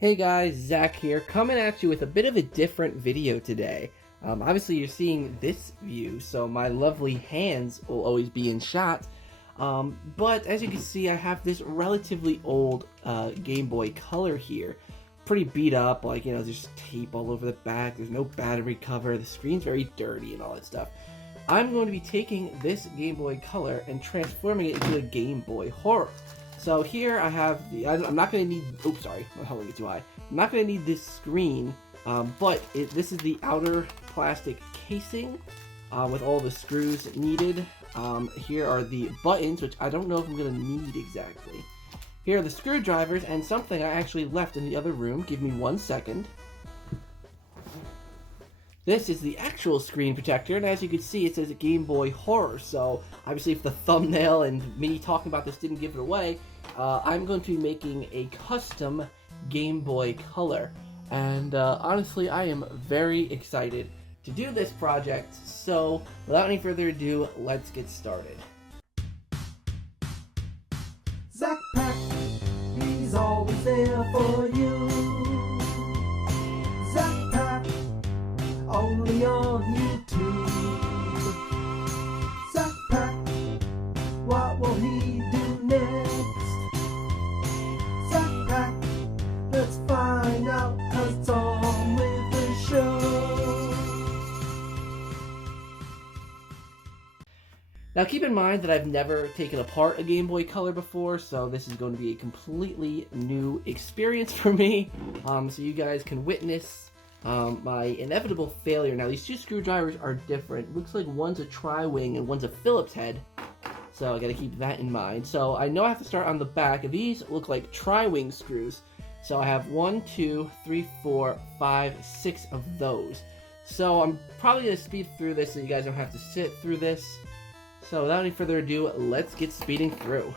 Hey guys, Zach here, coming at you with a bit of a different video today. Obviously you're seeing this view, so my lovely hands will always be in shot. But as you can see, I have this relatively old Game Boy Color here. Pretty beat up, like, you know, there's tape all over the back, there's no battery cover, the screen's very dirty and all that stuff. I'm going to be taking this Game Boy Color and transforming it into a Game Boy Horror. So here I have the, I'm not going to need, oops, sorry, I'm holding it too high. I'm not going to need this screen, but this is the outer plastic casing with all the screws needed. Here are the buttons, which I don't know if I'm going to need exactly. Here are the screwdrivers and something I actually left in the other room. Give me 1 second. This is the actual screen protector, and as you can see, it says Game Boy Horror. So obviously if the thumbnail and me talking about this didn't give it away, I'm going to be making a custom Game Boy Color. And honestly, I am very excited to do this project. So without any further ado, let's get started. ZakPak, he's always there for you. ZakPak, only on YouTube. ZakPak, what will he do next? ZakPak, let's find out, 'cause it's on with the show. Now keep in mind that I've never taken apart a Game Boy Color before, so this is going to be a completely new experience for me, so you guys can witness my inevitable failure. Now these two screwdrivers are different. Looks like one's a tri-wing and one's a Phillips head, so I gotta keep that in mind. So I know I have to start on the back. These look like tri-wing screws, so I have 1, 2, 3, 4, 5, 6 of those. So I'm probably gonna speed through this so you guys don't have to sit through this. So without any further ado, let's get speeding through.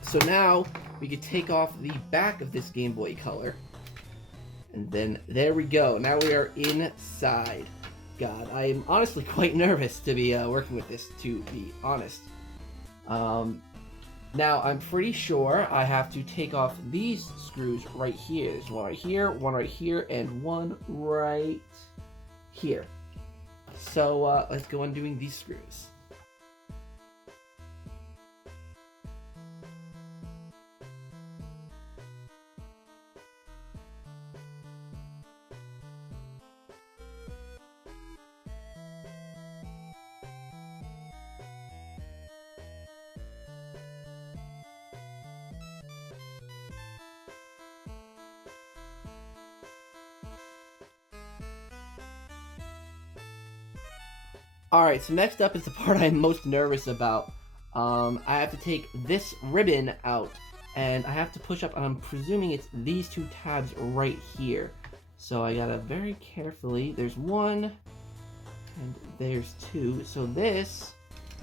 So now we can take off the back of this Game Boy Color, and then there we go. Now we are inside. God, I am honestly quite nervous to be working with this, to be honest. Now I'm pretty sure I have to take off these screws right here. There's one right here, and one right here. So let's go undoing these screws. Alright, so next up is the part I'm most nervous about. I have to take this ribbon out, and I have to push up, and I'm presuming it's these two tabs right here. So I gotta very carefully, there's one, and there's two, so this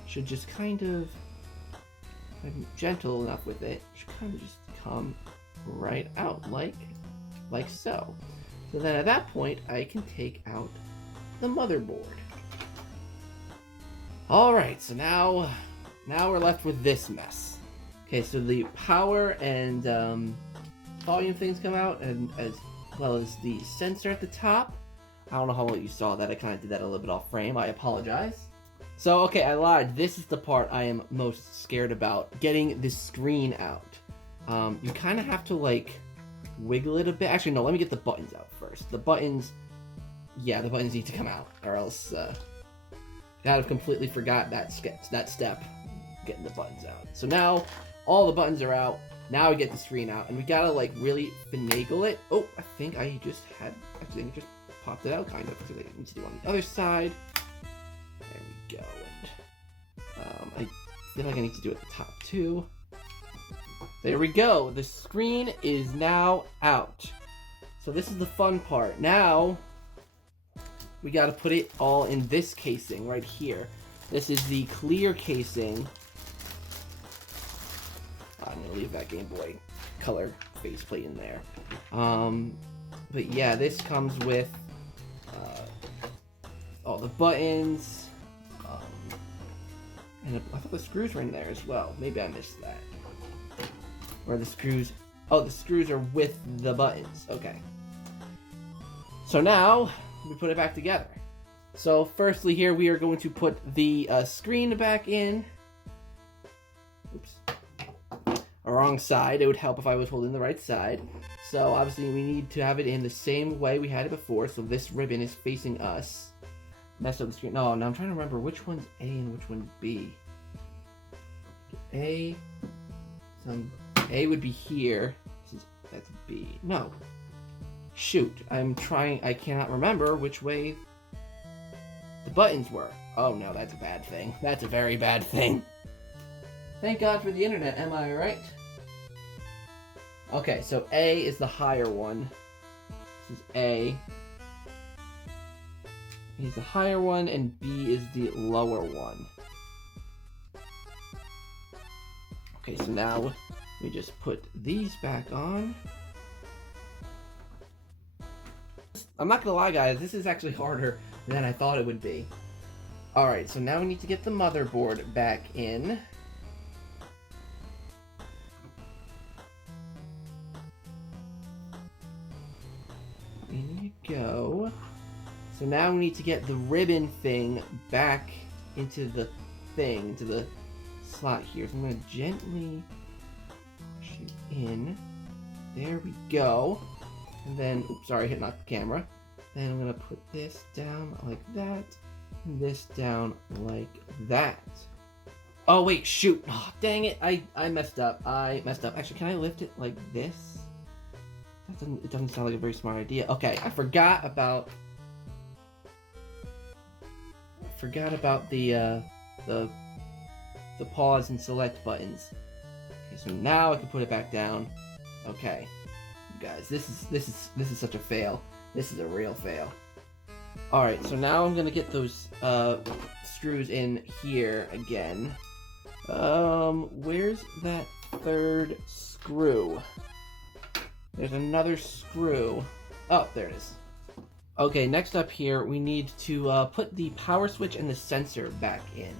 should just kind of, if I'm gentle enough with it, should kind of just come right out, like so. So then at that point, I can take out the motherboard. Alright, so now we're left with this mess. Okay, so the power and volume things come out, and as well as the sensor at the top. I don't know how well you saw that, I kind of did that a little bit off frame, I apologize. So, okay, I lied, this is the part I am most scared about, getting the screen out. You kind of have to, like, wiggle it a bit. Actually, no, let me get the buttons out first. The buttons need to come out, or else, I'd have completely forgot that step, getting the buttons out. So now, all the buttons are out. Now we get the screen out, and we gotta like really finagle it. Oh, I think I just popped it out kind of. So I need to do on the other side. There we go. And I feel like I need to do it at the top too. There we go. The screen is now out. So this is the fun part. Now we got to put it all in this casing right here. This is the clear casing. I'm going to leave that Game Boy color faceplate in there. But yeah, this comes with all the buttons. And I thought the screws were in there as well. Maybe I missed that. Or the screws... Oh, the screws are with the buttons. Okay. So now, we put it back together. So firstly here, we are going to put the screen back in. Oops. Wrong side. It would help if I was holding the right side. So obviously we need to have it in the same way we had it before. So this ribbon is facing us. Messed up the screen. No, now I'm trying to remember which one's A and which one's B. A would be here. That's B. No. Shoot. I cannot remember which way the buttons were. Oh no, that's a bad thing. That's a very bad thing. Thank God for the internet, am I right? Okay, so A is the higher one. This is A. He's the higher one, and B is the lower one. Okay, so now we just put these back on. I'm not gonna lie, guys, this is actually harder than I thought it would be. Alright, so now we need to get the motherboard back in. In you go. So now we need to get the ribbon thing back into the thing, into the slot here. So I'm going to gently push it in. There we go. And then, oops, sorry, I knocked the camera. Then I'm going to put this down like that, and this down like that. Oh, wait, shoot. Oh, dang it. I messed up. Actually, can I lift it like this? It doesn't sound like a very smart idea. Okay, I forgot about the pause and select buttons. Okay, so now I can put it back down. Okay, you guys, this is such a fail. This is a real fail. All right, so now I'm gonna get those screws in here again. Where's that third screw? There's another screw. Oh, there it is. Okay, next up here, we need to put the power switch and the sensor back in.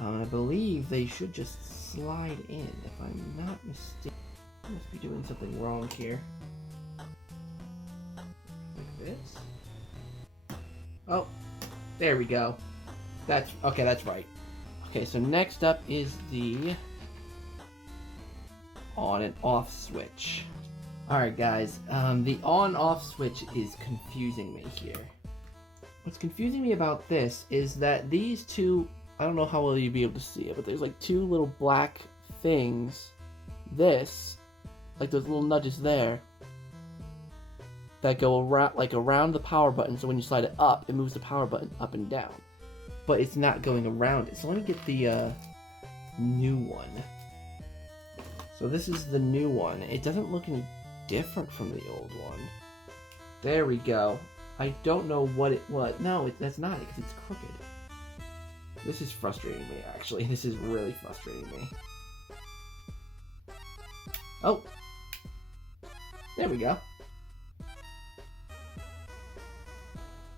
I believe they should just slide in, if I'm not mistaken. I must be doing something wrong here. Like this. Oh, there we go. That's right. Okay, so next up is the on and off switch. Alright guys, the on-off switch is confusing me here. What's confusing me about this is that these two, I don't know how well you'll be able to see it, but there's like two little black things, like those little nudges there, that go around the power button, so when you slide it up, it moves the power button up and down. But it's not going around it, so let me get the new one. So this is the new one. It doesn't look any different from the old one. There we go. I don't know what it was. No, that's not it, because it's crooked. This is frustrating me, actually. This is really frustrating me. Oh! There we go.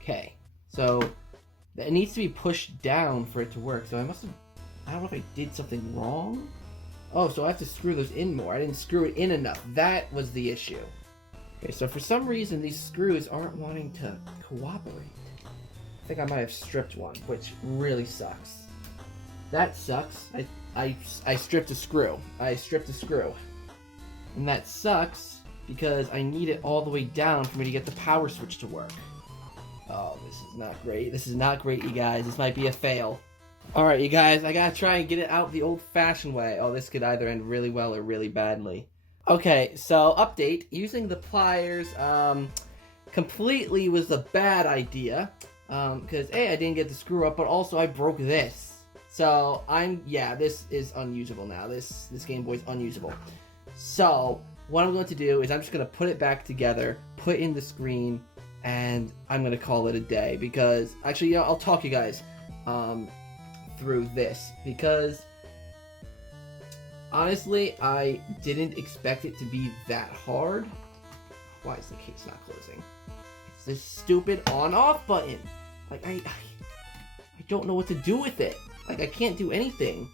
Okay. So, it needs to be pushed down for it to work, so I don't know if I did something wrong? Oh, so I have to screw those in more. I didn't screw it in enough. That was the issue. Okay, so for some reason, these screws aren't wanting to cooperate. I think I might have stripped one, which really sucks. That sucks. I stripped a screw. And that sucks because I need it all the way down for me to get the power switch to work. Oh, this is not great. This is not great, you guys. This might be a fail. Alright, you guys, I gotta try and get it out the old-fashioned way. Oh, this could either end really well or really badly. Okay, so, update. Using the pliers, completely was a bad idea. Because, A, I didn't get the screw up, but also I broke this. So, this is unusable now. This Game Boy's unusable. So, what I'm going to do is I'm just going to put it back together, put in the screen, and I'm gonna call it a day because actually, yeah, I'll talk you guys through this because honestly, I didn't expect it to be that hard. Why is the case not closing? It's this stupid on-off button. Like I don't know what to do with it. Like I can't do anything.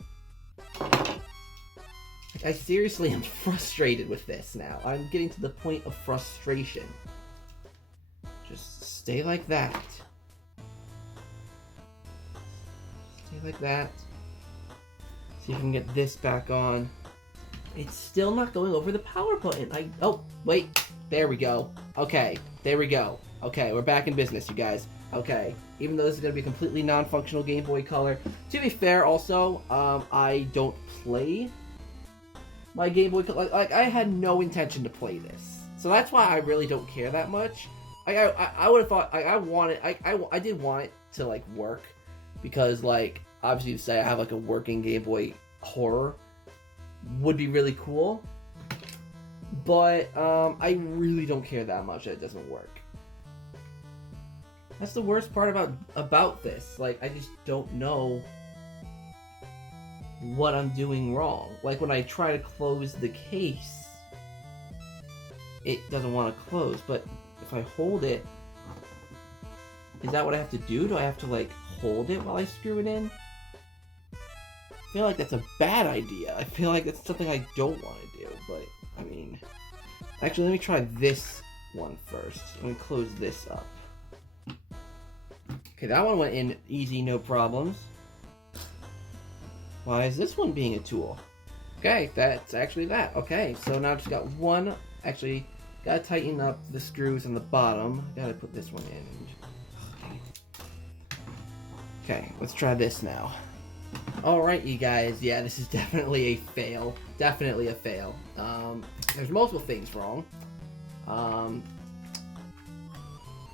Like, I seriously am frustrated with this now. I'm getting to the point of frustration. Just stay like that. Stay like that. See if I can get this back on. It's still not going over the power button. Oh, wait. There we go. Okay, there we go. Okay, we're back in business, you guys. Okay, even though this is going to be a completely non-functional Game Boy Color. To be fair, also, I don't play my Game Boy Color. Like, I had no intention to play this. So that's why I really don't care that much. I would have thought, I did want it to, like, work. Because, like, obviously to say I have, like, a working Game Boy Horror would be really cool. But, I really don't care that much that it doesn't work. That's the worst part about this. Like, I just don't know what I'm doing wrong. Like, when I try to close the case, it doesn't want to close. But if I hold it, is that what I have to do? Do I have to, like, hold it while I screw it in? I feel like that's a bad idea. I feel like that's something I don't want to do. But, I mean... Actually, let me try this one first. Let me close this up. Okay, that one went in easy, no problems. Why is this one being a tool? Okay, that's actually that. Okay, so now I've just got one. Actually, gotta tighten up the screws on the bottom. Gotta put this one in. Okay, let's try this now. Alright, you guys. Yeah, this is definitely a fail. Definitely a fail. There's multiple things wrong.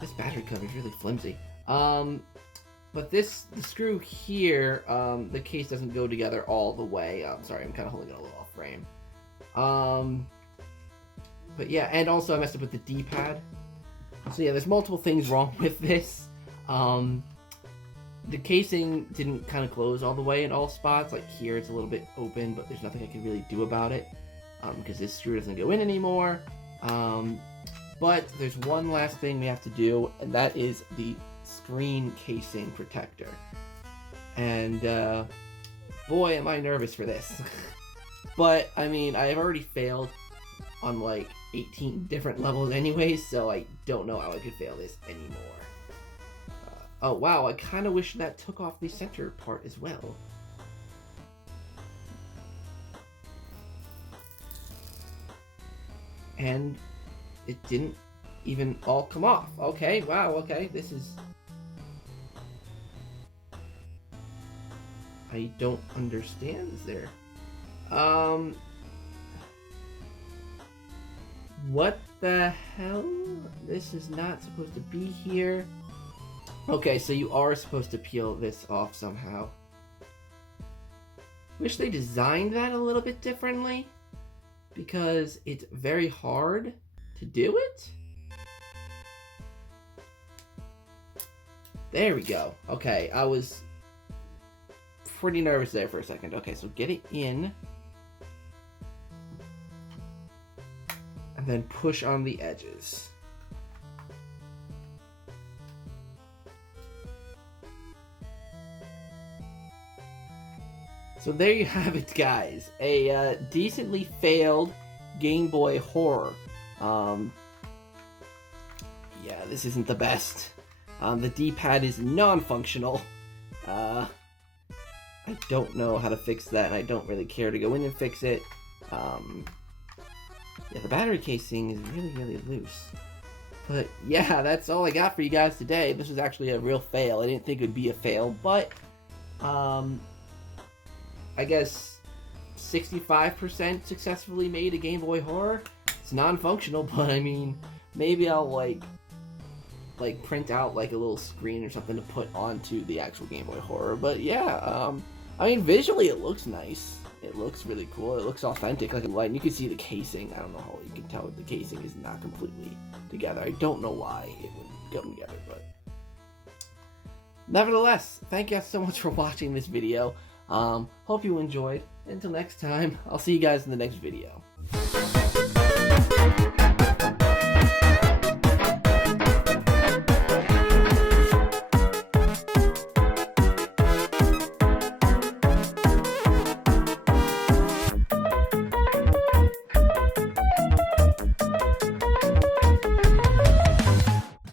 This battery cover is really flimsy. But the screw here, the case doesn't go together all the way. I'm sorry, I'm kind of holding it a little off frame. But yeah, and also I messed up with the D-pad. So yeah, there's multiple things wrong with this. The casing didn't kind of close all the way in all spots. Like here, it's a little bit open, but there's nothing I can really do about it. Because this screw doesn't go in anymore. But there's one last thing we have to do, and that is the screen casing protector. And boy, am I nervous for this. But I mean, I've already failed on like 18 different levels anyways, so I don't know how I could fail this anymore. Oh wow, I kind of wish that took off the center part as well. And it didn't even all come off. Okay, wow, okay, this is... I don't understand. Is there... What the hell? This is not supposed to be here. Okay, so you are supposed to peel this off somehow. Wish they designed that a little bit differently, because it's very hard to do it. There we go. Okay, I was pretty nervous there for a second. Okay, so get it in. And then push on the edges. So there you have it, guys. A decently failed Game Boy Horror. Yeah, this isn't the best. The D-pad is non-functional. I don't know how to fix that, and I don't really care to go in and fix it. Yeah, the battery casing is really, really loose. But yeah, that's all I got for you guys today. This was actually a real fail. I didn't think it would be a fail, but I guess 65% successfully made a Game Boy Horror. It's non-functional, but I mean, maybe I'll like print out like a little screen or something to put onto the actual Game Boy Horror. But yeah, I mean, visually it looks nice. It looks really cool. It looks authentic, like a light. And you can see the casing. I don't know how you can tell the casing is not completely together. I don't know why it would come together. But nevertheless, thank you guys so much for watching this video. Hope you enjoyed. Until next time, I'll see you guys in the next video.